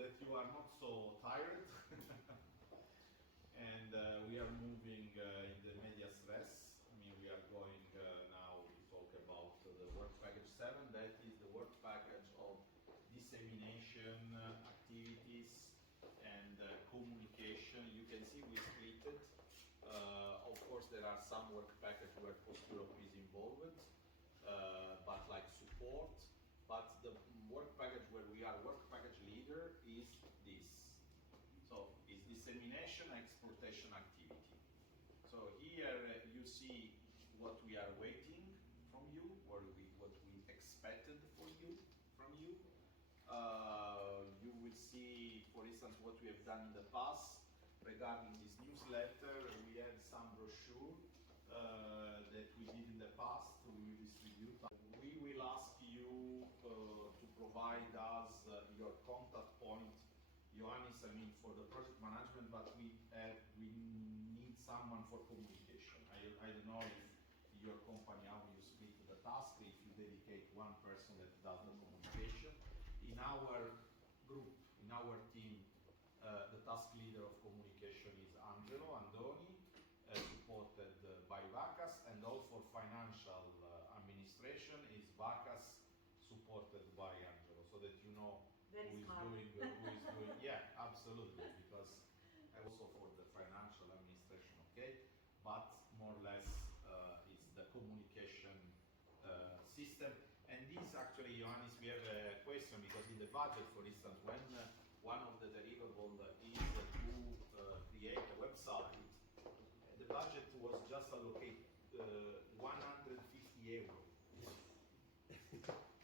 that you are not so tired. And we are moving in the medias res. I mean, we are going now to talk about the work package 7. That is the work package of dissemination activities and communication. You can see we split it. Of course, there are some work packages where PostEurop is involved, but like support. But the work package where we are work package leader is this. So it's dissemination and exportation activity. So here you see what we are waiting from you, what we expected from you. You will see, for instance, what we have done in the past regarding this newsletter. We had some brochure that we did in the past. We will distribute. We will ask you to provide us your contact point, Ioannis, I mean, for the project management, but we need someone for communication. I don't know if your company, how you split the task, if you dedicate one person that does the communication. In our group, in our team, the task leader of communication is Angelo Andoni, supported by Vacas, and also for financial administration is Vacas, supported by Angelo, so that you know who is doing, yeah, absolutely, because also for the financial administration, okay, but more or less it's the communication system. And this actually, Ioannis, we have a question, because in the budget, for instance, when one of the deliverables is to create a website, the budget was just allocated 150 euros.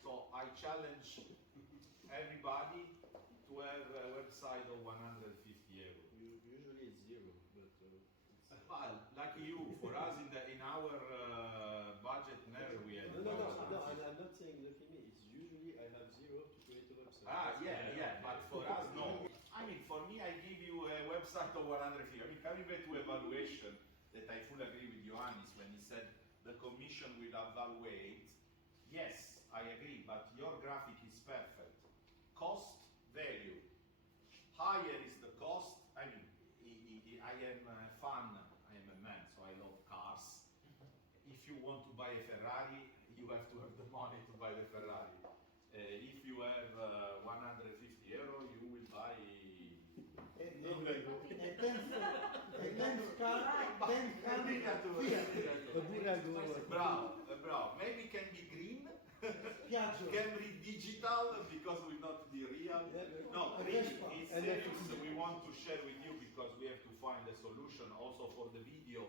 So I challenge everybody to have a website of 150 euros. Usually it's zero, but well, lucky you. For us, in our budget, never we had. No, I'm not saying lucky me. It's usually I have zero to create a website. Ah, yeah. But for us, no. I mean, for me, I give you a website of 150. I mean, coming back to evaluation, that I fully agree with Ioannis when he said the Commission will evaluate. Yes, I agree, but your graphic is perfect. Cost, value. Higher is the cost. I mean, I am fun, I am a man, so I love cars. If you want to buy a Ferrari, you have to have the money to buy the Ferrari. If you have 150 euro, you will buy Bravo. Maybe it can be green, can be digital, because will not be real. No, really, it's serious. We want to share with you, because we have to find a solution also for the video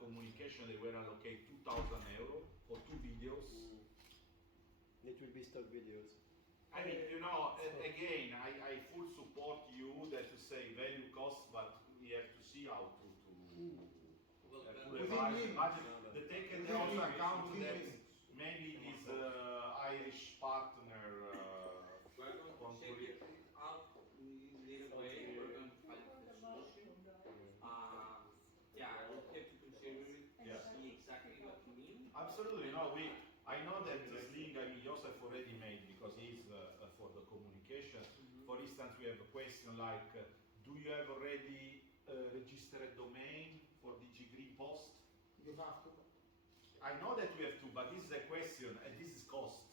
communication. They were allocated 2,000 euro for 2 videos. It will be stock videos. I mean, you know, again, I full support you that to say value cost, but we have to see how to revise the budget. The take into account that maybe this Irish partner we're going to check it out in a way. We're going to find a solution. Yeah, we'll have to consider it and see exactly what you mean. Absolutely, no, I know that SLING, I mean, Joseph already made, because he's for the communication. For instance, we have a question like, do you have already registered domain for DigiGreeNPost? You have to. I know that we have to, but this is a question, and this is cost.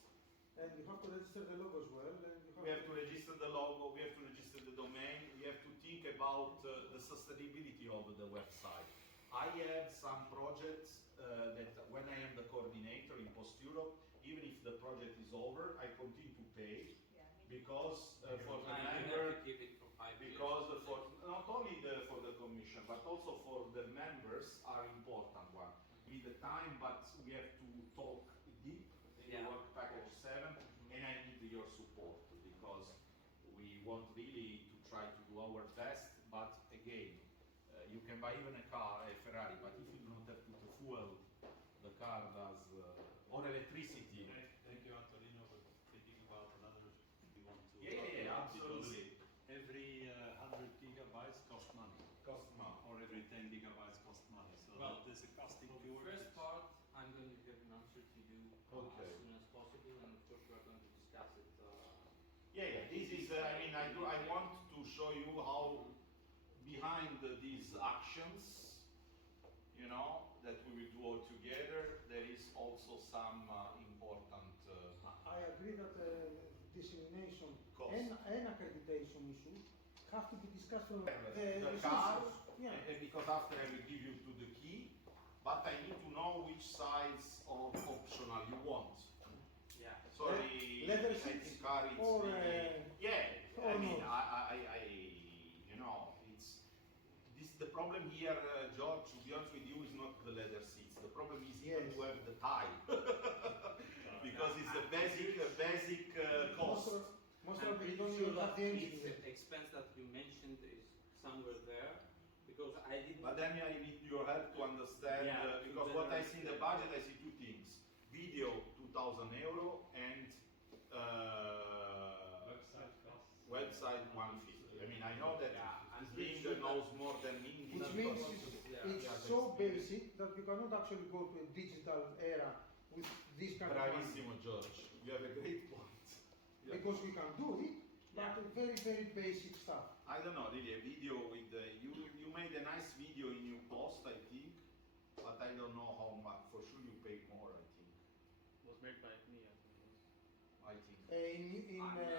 And you have to register the logo as well. We have to register the logo, we have to register the domain, we have to think about the sustainability of the website. I have some projects that when I am the coordinator in PostEurop, even if the project is over, I continue to pay, because for the member, because for not only for the commission, but also for the members are important one. We need the time, but we have to talk deep. In the work package 7, and I need your support, because we want really to try to do our best. But again, you can buy even a car, a Ferrari, but if you do not have to put the fuel, the car does, or electricity. Thank you, Antonino, for thinking about another. We want to. Yeah, absolutely. Every 100 gigabytes costs money. Or every 10 gigabytes costs money. So well, there's a costing to the first part, I'm going to have an answer to you as soon as possible, and of course we're going to discuss it. This is. I mean, I want show you how behind these actions, you know, that we will do all together, there is also some important I agree that dissemination cost. and accreditation issue have to be discussed from The resources. card, Yeah. because after I will give you to the key, but I need to know which size of optional you want. Yeah. Sorry, Leather I seats think car is or, really, yeah. or I mean, not? you know, it's this. The problem here, George. To be honest with you, is not the leather seats. The problem is even Yes. to have the tie, because it's a basic cost. Most I'm of pretty it don't sure even have that the engine. this expense that you mentioned is somewhere there, because I didn't. But then I need your help to understand, Yeah, because to what I better see in the understand. budget, I see two things. Video, €2,000, and Website costs. website 150. I mean, I know that Yeah, I'm Sling pretty sure knows more than me. Which because means Yeah. it's Yeah, so that's- basic that you cannot actually go to a digital era with this kind of money. Bravissimo, George. You have a great point. Yeah. Because we can do it, Yeah. but very, very basic stuff. I don't know, really, a video with you made a nice video in your post, I think, but I don't know how much. For sure, you paid more, I think. Was made by me, I think. I think. In I'm not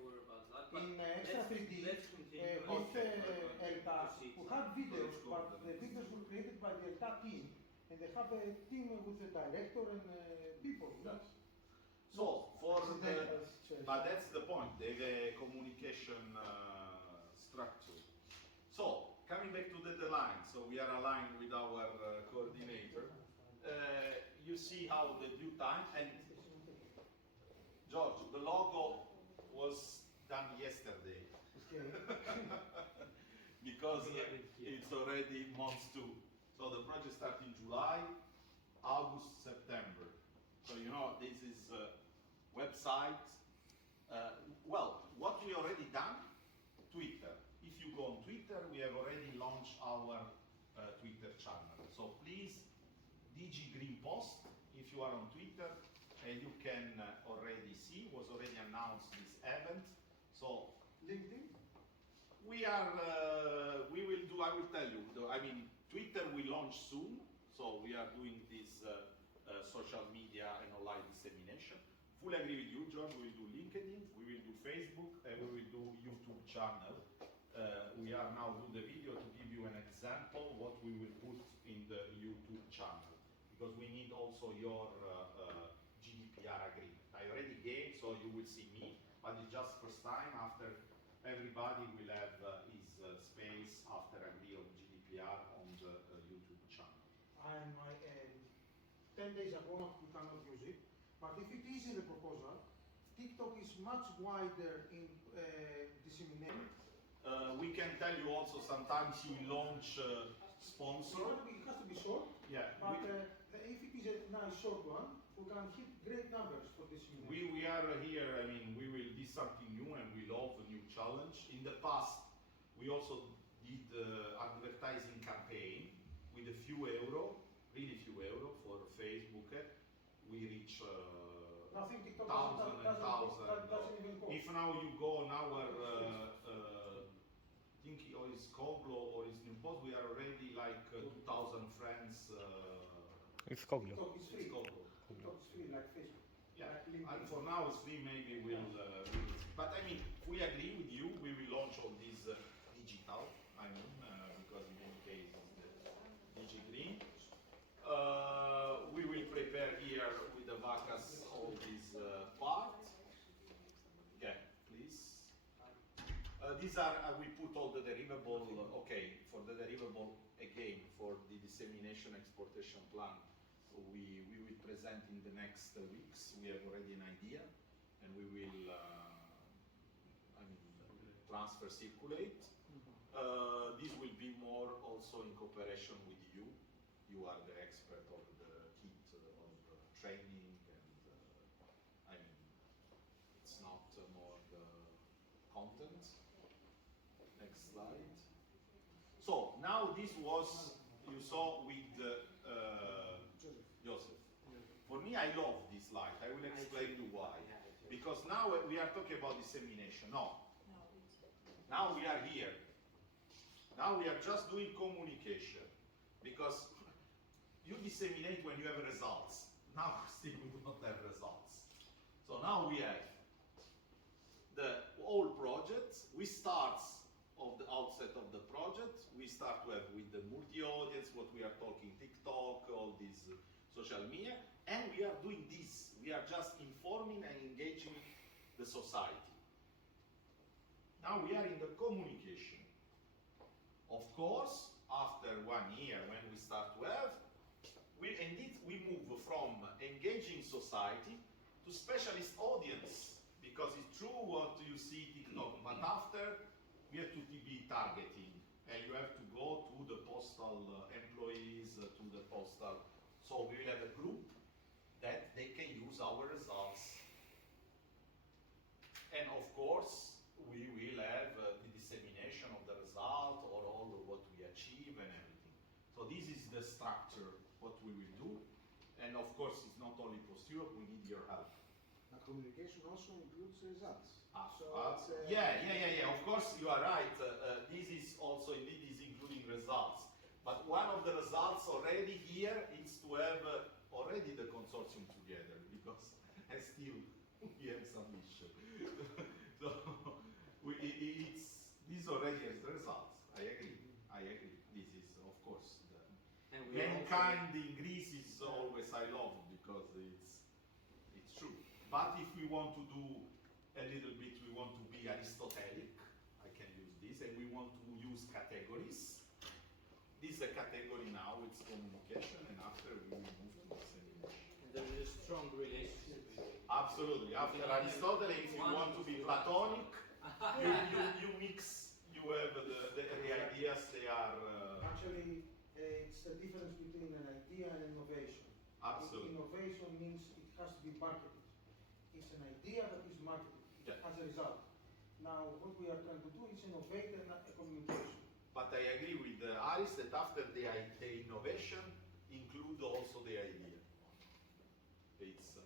aware about that. But in Extra 3D, let's continue. with Okay. ELTA, Proceed. we have videos, Let's go but to the the next. videos were created by the ELTA team, and they have a team with the director and people. Yes. So, for the, Accidental situation. but that's the point, the communication structure. So, coming back to the line, so we are aligned with our coordinator. You see how the due time, and George, the logo was done yesterday Okay. because We have it here. it's already month 2. So the project starts in July, August, September. So you know, this is website. Well, what we already done, Twitter. If you go on Twitter, we have already launched our Twitter channel. So please, DigiGreeNPost, if you are on Twitter, you can already see, was already announced this event. So LinkedIn? we are, we will do, I will tell you, I mean, Twitter will launch soon, so we are doing this social media and online dissemination. Fully agree with you, John, we will do LinkedIn, we will do Facebook, and we will do YouTube channel. We are now doing the video to give you an example what we will put in the YouTube channel, because we need also your GDPR agreement. I already gave, so you will see me, but it's just first time. After everybody will have his space after agree on GDPR on the YouTube channel. And 10 days ago, we cannot use it. But if it is in the proposal, TikTok is much wider in disseminating. We can tell you also sometimes you launch sponsor. It has to be short, Yeah, but if it is a nice short one, we can hit great numbers for dissemination. we are here, I mean, we will do something new and we love a new challenge. In the past, we also did advertising campaign with a few euro, really few euro for Facebook. We reach Nothing TikTok thousand and thousand. doesn't even go. If now you go on our think or is Coglo or is New Post, we are already like 2,000 friends. It's Coglo. TikTok is free. It's Coglo. TikTok is free, like Facebook. Yeah, Like LinkedIn. and for now it's free, maybe we'll, but I mean, if we agree with you, we will launch all these digital, I mean, because in any case it's the DigiGreen. We will prepare here with the vacas all this part. Yeah, please. These are, we put all the deliverable, okay, for the deliverable, again, for the dissemination exportation plan. We will present in the next weeks. We have already an idea, and we will, I mean, transfer, circulate. This will be more also in cooperation with you. You are the expert of the kit of training, and I mean, it's not more the content. Next slide. So now this was, you saw with Joseph. For me, I love this slide. I will explain you why. Because now we are talking about dissemination. No, Now we are here. Now we are just doing communication, because you disseminate when you have results. Now still we do not have results. So now we have the whole project. We start of the outset of the project. We start to have with the multi-audience, what we are talking, TikTok, all these social media, and we are doing this. We are just informing and engaging the society. Now we are in the communication. Of course, after 1 year, when we start to have, we move from engaging society to specialist audience, because it's true what you see TikTok, but after we have to be targeting, and you have to go to the postal employees, to the postal. So we will have a group that they can use our results. And of course, we will have the dissemination of the result or all of what we achieve and everything. So this is the structure, what we will do. And of course, it's not only PostEurop, we need your help. But communication also includes results. Yeah. Of course, you are right. This is also indeed is including results. But one of the results already here is to have already the consortium together, because still we have some issue. So this already has the results. I agree. This is of course mankind in Greece is always I love, because it's true. But if we want to do a little bit, we want to be Aristotelic, I can use this, and we want to use categories. This is a category now, it's communication, and after we will move to dissemination. And there is a strong relationship between. Absolutely. After Aristotle, if you want to be Platonic, you mix, you have the ideas, they are... Actually, it's the difference between an idea and innovation. Absolutely. Innovation means it has to be marketed. It's an idea that is marketed as a result. Now, what we are trying to do is innovate and communication. But I agree with Aris that after the innovation include also the idea. It's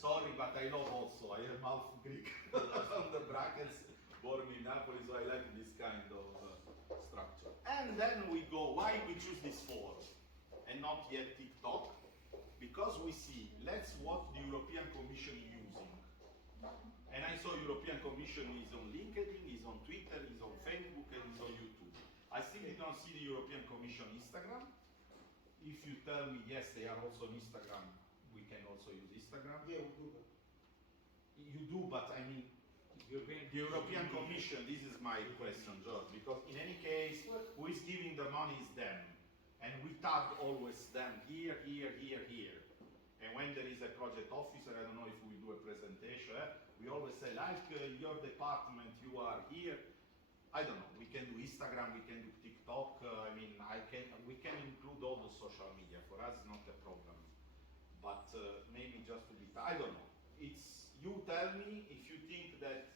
sorry, but I love also. I am half Greek on the brackets, born in Napoli, so I like this kind of structure. And then we go. Why we choose this four and not yet TikTok? Because we see what the European Commission is using. And I saw European Commission is on LinkedIn, is on Twitter, is on Facebook, and is on YouTube. I still did not see the European Commission Instagram. If you tell me, yes, they are also on Instagram, we can also use Instagram. Yeah, we do that. You do, but I mean, the European Commission, this is my question, George, because in any case, who is giving the money is them. And we tag always them here. And when there is a project officer, I don't know if we do a presentation, we always say, like your department, you are here. I don't know, we can do Instagram, we can do TikTok, we can include all the social media. For us, it's not a problem. But maybe just to be, I don't know. It's, you tell me if you think that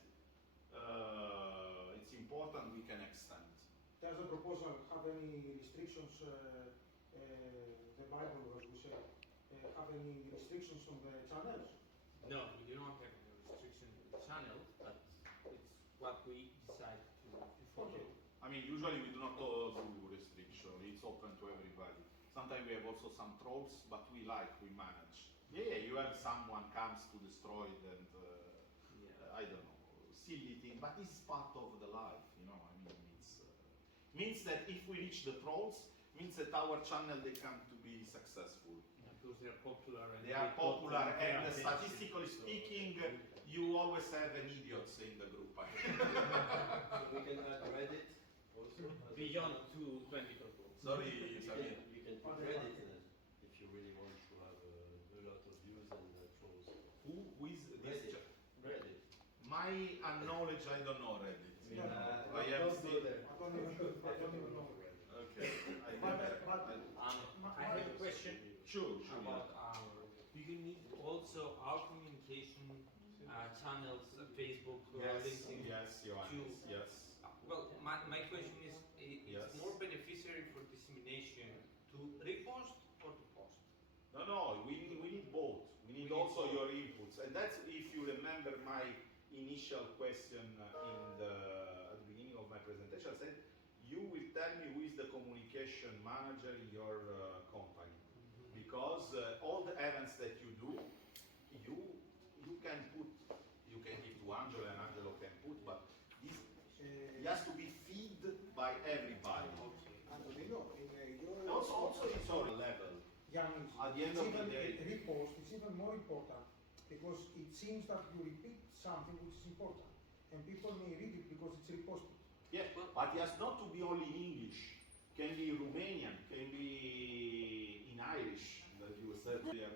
it's important, we can extend. Does the proposal have any restrictions, the Bible, as we say, have any restrictions on the channels? No, we do not have any restriction on the channel, but it's what we decide to follow. I mean, usually we do not do restriction. It's open to everybody. Sometimes we have also some trolls, but we manage. Yeah, you have someone comes to destroy it and I don't know, silly thing, but this is part of the life, you know. I mean, it's means that if we reach the trolls, means that our channel they come to be successful. Because they are popular. And they are popular, and statistically speaking, you always have an idiots in the group. So we can add Reddit also. Beyond 220 people. Sorry, Samir. You can put Reddit in it if you really want to have a lot of views and trolls. Who is this? Reddit. My knowledge, I don't know Reddit. I have don't go there. I don't even know. Okay. I have a question. Sure. About do you need also our communication channels, Facebook, LinkedIn? Yes, Johannes, yes. Well, my question is, it's Yes. more beneficiary for dissemination to repost or to post? No, we need both. We need also your inputs. And that's, if you remember my initial question at the beginning tell me who is the communication manager in your company, because all the events that you do, you can give to Angelo and Angelo can put, but this it has to be feed by everybody. Antonino, in your Also it's our level. Yannis, At the end of the day, repost is even more important because it seems that you repeat something which is important, and people may read it because it's reposted. yes, but it has not to be only in English. Can be Romanian, can be in Irish, that you said there.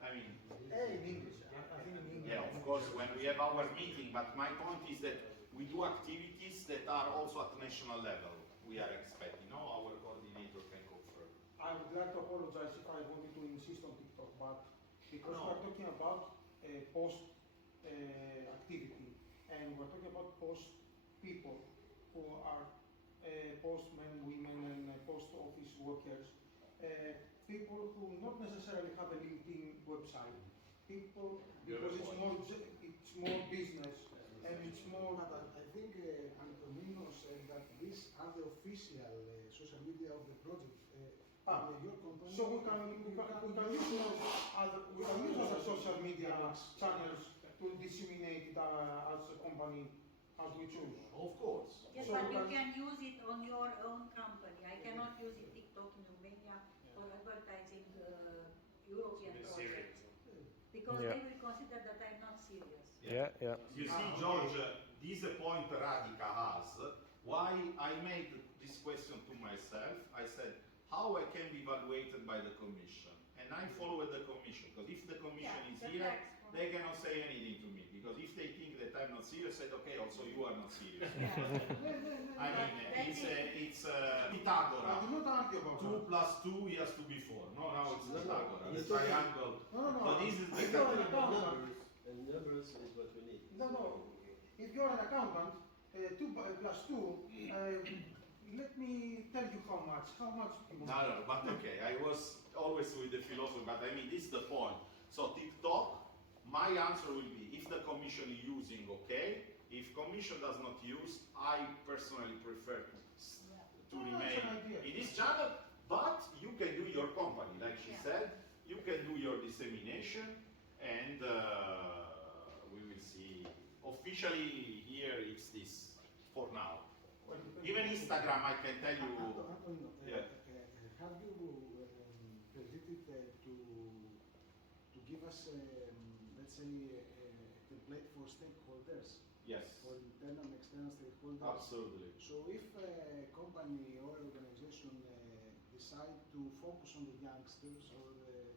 I mean, In English, I think in English. yeah, of course, when we have our meeting, but my point is that we do activities that are also at national level. We are expecting, our coordinator can confirm. I would like to apologize if I wanted to insist on TikTok, but because No. we're talking about post activity, and we're talking about post people who are postmen, women, and post office workers, people who not necessarily have a LinkedIn website, people because it's more business and it's more. But I think Antonino said that these are the official social media of the project. Your company. So we can use other social media channels to disseminate it as a company as we choose. Of course. Yes, So but you we can use it on your own company. I cannot use it TikTok in Romania for advertising European projects. Because Yeah. they will consider that I'm not serious. Yeah, yeah. You see, George, this is a point Radika has. Why I made this question to myself, I said, how I can be evaluated by the Commission? And I followed the Commission, because if the Commission is that's here, right. they cannot say anything to me. Because if they think that I'm not serious, I said, okay, also you are not serious. I mean, it's Pythagoras. I will not argue about 2 plus 2 has to be 4. No, now it's No, no, Pythagoras. it's Triangle. No. So this is If the you're an accountant, And numbers is what we need. no. If you're an accountant, 2 plus 2. Let me tell you how much. How much? No, but okay, I was always with the philosophy, but I mean, this is the point. So TikTok, my answer will be, if the Commission is using, okay. If Commission does not use, I personally prefer to remain in this channel, but you can do your company, like she said, you can do your dissemination, and we will see. Officially here it's this, for now. Even Instagram, I can tell you. Antonino, Yeah. have you predicted to give us, let's say, a template for stakeholders, Yes, for internal and external stakeholders? absolutely. So if a company or organization decide to focus on the youngsters or the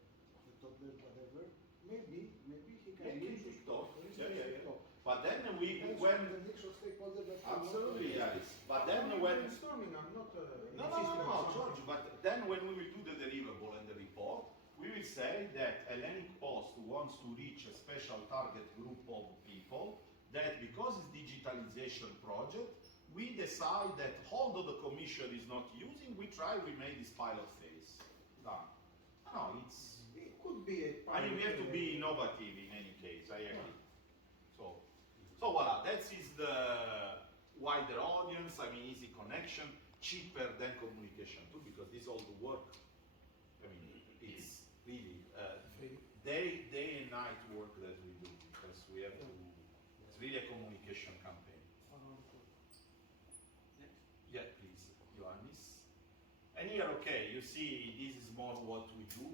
toddlers, whatever, maybe he can Make it use TikTok. for instance, Yeah. TikTok. But then Depends when on the mix of stakeholders that you want to absolutely, engage. yes. But then I'm when brainstorming, I'm not. no, George. But then when we will do the deliverable and the report, we will say that Hellenic Post wants to reach a special target group of people. That because it's digitalization project, we decide that although the Commission is not using, we made this pilot phase. Done. No, it's. It could be a. I mean, we have to be innovative in any case. I agree. So voila, that is the wider audience. I mean, easy connection, cheaper than communication too, because this all the work. I mean, it's really day and night work that we do because we have to. It's really a communication campaign. Yeah, please, Ioannis. And here, okay, you see, this is more what we do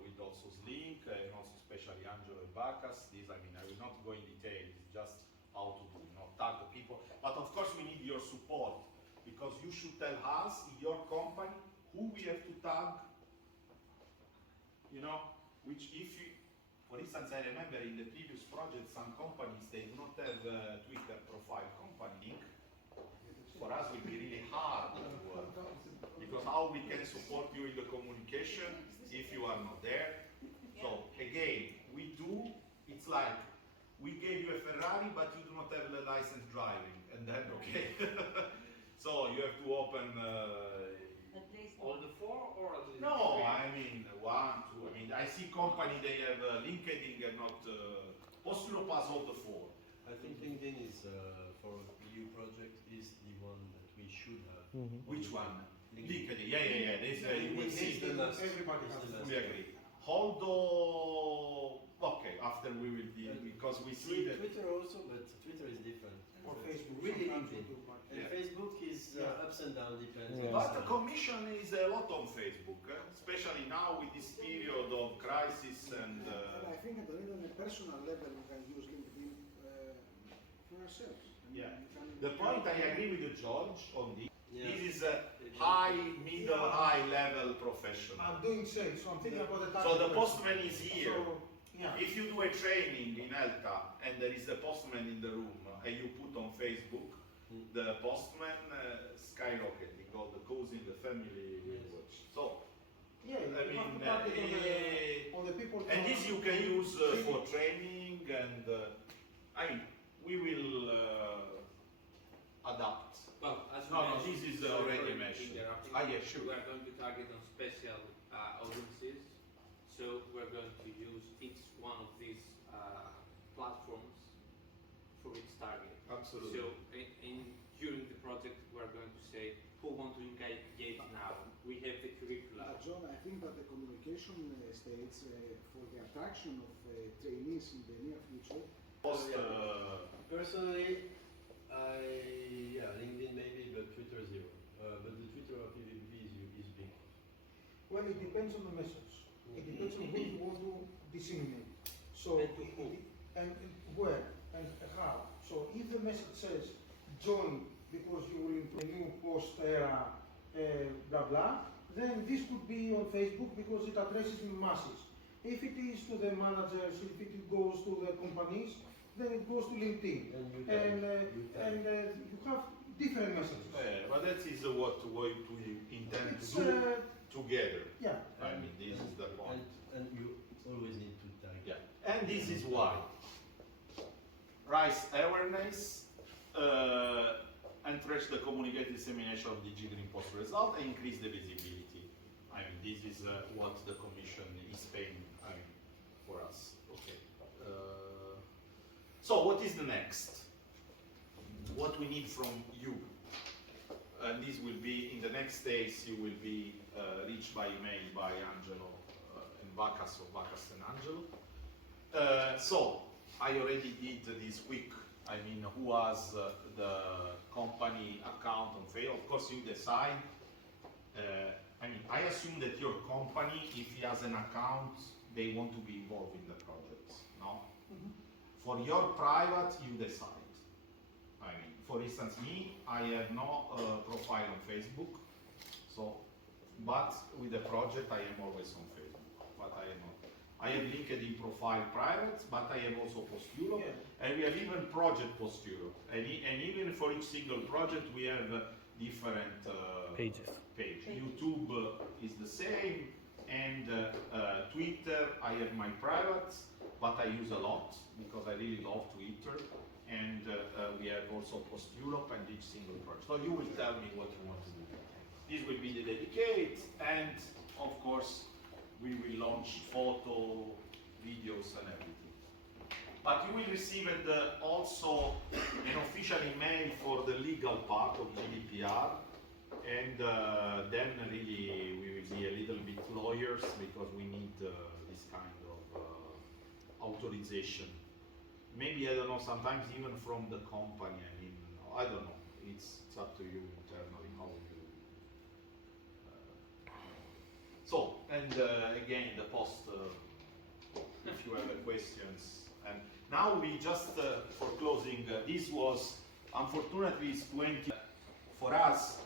with also SLING and also especially Angelo and Bacchus. This, I mean, I will not go in detail. It's just how to do, tag the people. But of course, we need your support because you should tell us in your company who we have to tag. Which if you, for instance, I remember in the previous project, some companies they do not have a Twitter profile company link. For us, it will be really hard to work because how we can support you in the communication if you are not there. So again, we do. It's like we gave you a Ferrari, but you do not have the license driving, and then okay. So you have to open. At least All the 4 or at least No, 3? I mean 1, 2. I mean I see company they have LinkedIn and not PostEurop all the 4. I think LinkedIn is for EU project is the one that we should should have. Which one? LinkedIn. LinkedIn, yeah. This, you will see. It's the must. Everybody It's has the to must. Fully agree. Although, okay, after we will deal, because we see that. Twitter also, but Twitter is different. Or But Facebook. Really sometimes LinkedIn. we do, but- And Yeah. Facebook is Yeah. ups and down, depends. Yeah. on But the the commission is a lot on Facebook, especially now with this period of crisis and. And I think at on a personal level we can use LinkedIn for ourselves. Yeah. You can- The point I agree with George on this. Yeah. This is a high, middle, high level professional. I'm doing sales, so I'm thinking about the So the target postman person. is here. So, yeah. If you do a training in ELTA and there is a postman in the room and you put on Facebook, the postman skyrocketing, all the goes in the family will watch. So, Yeah, you I have mean, to target on the people. and from- this you can use for training and I mean, we will adapt. Well, as you No, mentioned, this is sorry already for mentioned. interrupting. Yeah, sure. We are going to target on special audiences, so we're going to use each one of these platforms for its target. Absolutely. So, during the project, we're going to say who want to engage now. We have the curricula. John, I think that the communication stage for the attraction of trainees in the near future. Post, Personally, LinkedIn maybe, but Twitter zero. But the Twitter of EVBB is big. Well, it depends on the message. It depends on who you want to disseminate. So, And to who. and where and how. So, if the message says join because you will into a new post-era blah blah, then this could be on Facebook because it addresses the masses. If it is to the managers, if it goes to the companies, then it goes to LinkedIn. And you And, can. you have different messages. but that is what we intend It's, to do together. yeah. I mean, this is the point. And you always need to tag. Yeah, and this is why. Raise awareness, encourage the communicated dissemination of DigiGreeNPost result, and increase the visibility. I mean, this is what the Commission is paying for us. Okay. So, what is the next? What we need from you? And this will be, in the next days, you will be reached by email by Angelo and Vacas, or Vacas and Angelo. So, I already did this week. I mean, who has the company account on Facebook? Of course, you decide. I mean, I assume that your company, if he has an account, they want to be involved in the project, no? For your private, you decide. I mean, for instance, me, I have no profile on Facebook, so, but with the project, I am always on Facebook, but I am not. I have LinkedIn profile private, but I have also PostEurop, and we have even project PostEurop, and even for each single project, we have different Pages. page. YouTube is the same, and Twitter, I have my private, but I use a lot because I really love Twitter, and we have also PostEurop and each single project. So you will tell me what you want to do. This will be the dedicate, and of course, we will launch photo, videos, and everything. But you will receive also an official email for the legal part of GDPR, and then really we will be a little bit lawyers because we need this kind of authorization. Maybe, I don't know, sometimes even from the company, I mean, I don't know, it's up to you internally how you. So, and again, the post, if you have questions. And now we just, for closing, this was, unfortunately, it's 20. For us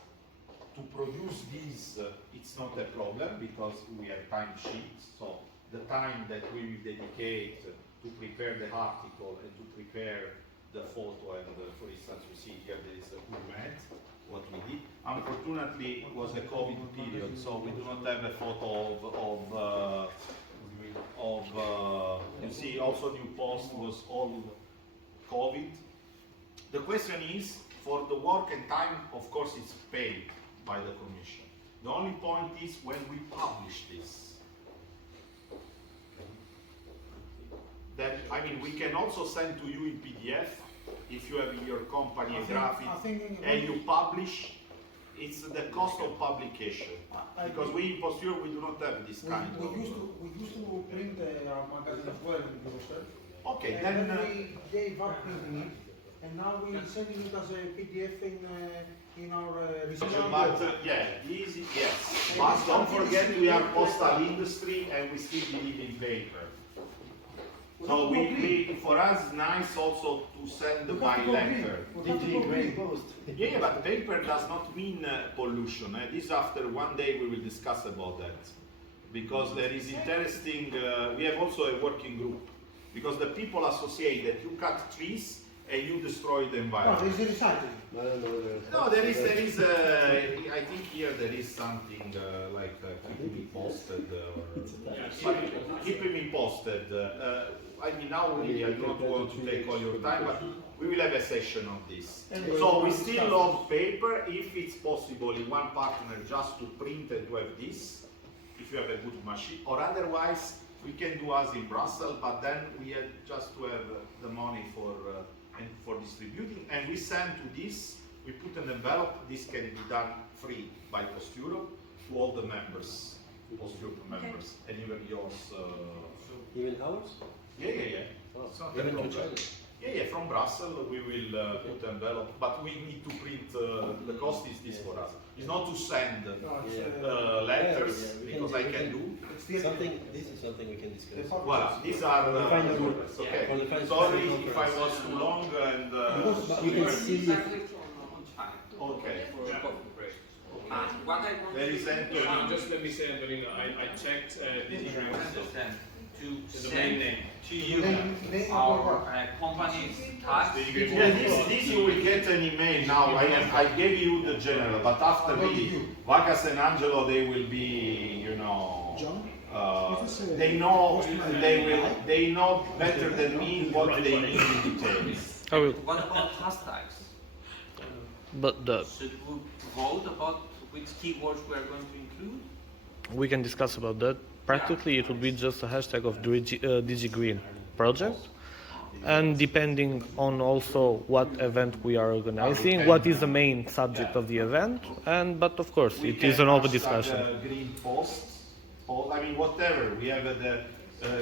to produce these, it's not a problem because we have time sheets. So the time that we will dedicate to prepare the article and to prepare the photo, and for instance, you see here there is a movement, what we did. Unfortunately, it was a COVID period, so we do not have a photo you see also new post was all COVID. The question is, for the work and time, of course, it's paid by the Commission. The only point is when we publish this. That, I mean, we can also send to you in PDF if you have in your company a graphic and you publish. It's the cost of publication. Because we in PostEurop, we do not have this kind of... We used to print our magazine as well in EuroCert. Okay, And then... we gave up printing it, and now we're sending it as a PDF in our research. But yes. But don't forget we are postal industry and we still believe in paper. So for us it's nice also to send by letter. DigiGreeNPost. Yeah, but paper does not mean pollution. This after one day we will discuss about that. Because there is interesting, we have also a working group. Because the people associate that you cut trees and you destroy the No, environment. there's recycling. No, there is, I think here there is something like keeping me posted. Keeping me posted. I mean, now really, I do not want to take all your time, but we will have a session on this. So we still love paper, if it's possible in one partner just to print and to have this, if you have a good machine, or otherwise we can do us in Brussels, but then we have just to have the money for distributing, and we send to this, we put an envelope, this can be done free by PostEurop to all the members, PostEurop members, and even yours. Even ours? Yeah. Oh, It's not a even to problem. China? Yeah, from Brussels we will put envelope, but we need to print, the cost is this for us. It's not to send letters, because I can do. This is something we can discuss. Voilà, these are final rules, okay. for the final Sorry conference. if I was too long and... But you can see Exactly on time. Okay. For a coffee break. What I want There is Antonino. Just let me say, Antonino, I checked DigiGreeNPost to the main name. to you our company's tax. Yeah, this you will get an email now. I gave you the general, but after really, Vacas and Angelo, they will be, you know, John? they know better than me what they need in details. I will. What about hashtags? But Should we vote about which keywords we are going to include? we can discuss about that. Practically, it would be just a hashtag of DigiGreen project, and depending on also what event we are organizing, what is the main subject of the event, but of course, it is an open discussion. Green Post, I mean, whatever. We have the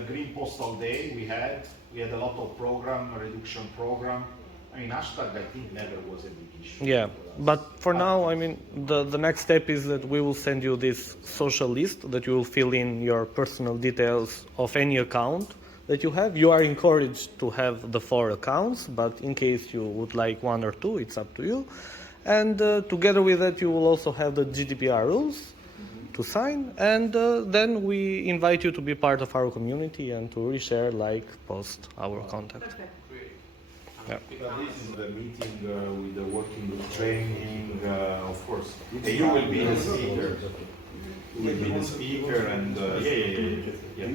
Green Postal Day. We had a lot of program, reduction program. I mean, hashtag I think never was a big issue. Yeah, but for now, I mean, the next step is that we will send you this social list that you will fill in your personal details of any account that you have. You are encouraged to have the 4 accounts, but in case you would like 1 or 2, it's up to you. And together with that, you will also have the GDPR rules to sign, and then we invite you to be part of our community and to reshare, like, post our contact. Perfect. Yeah. This is the meeting with the working group training, of course. You will be the speaker. You will be the speaker, and yeah.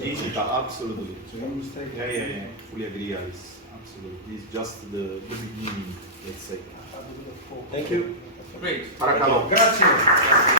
Digital, absolutely. Yeah. Fully agree, Alice. Absolutely. It's just the beginning, let's say. Thank you. Great. Paracalo. Grazie.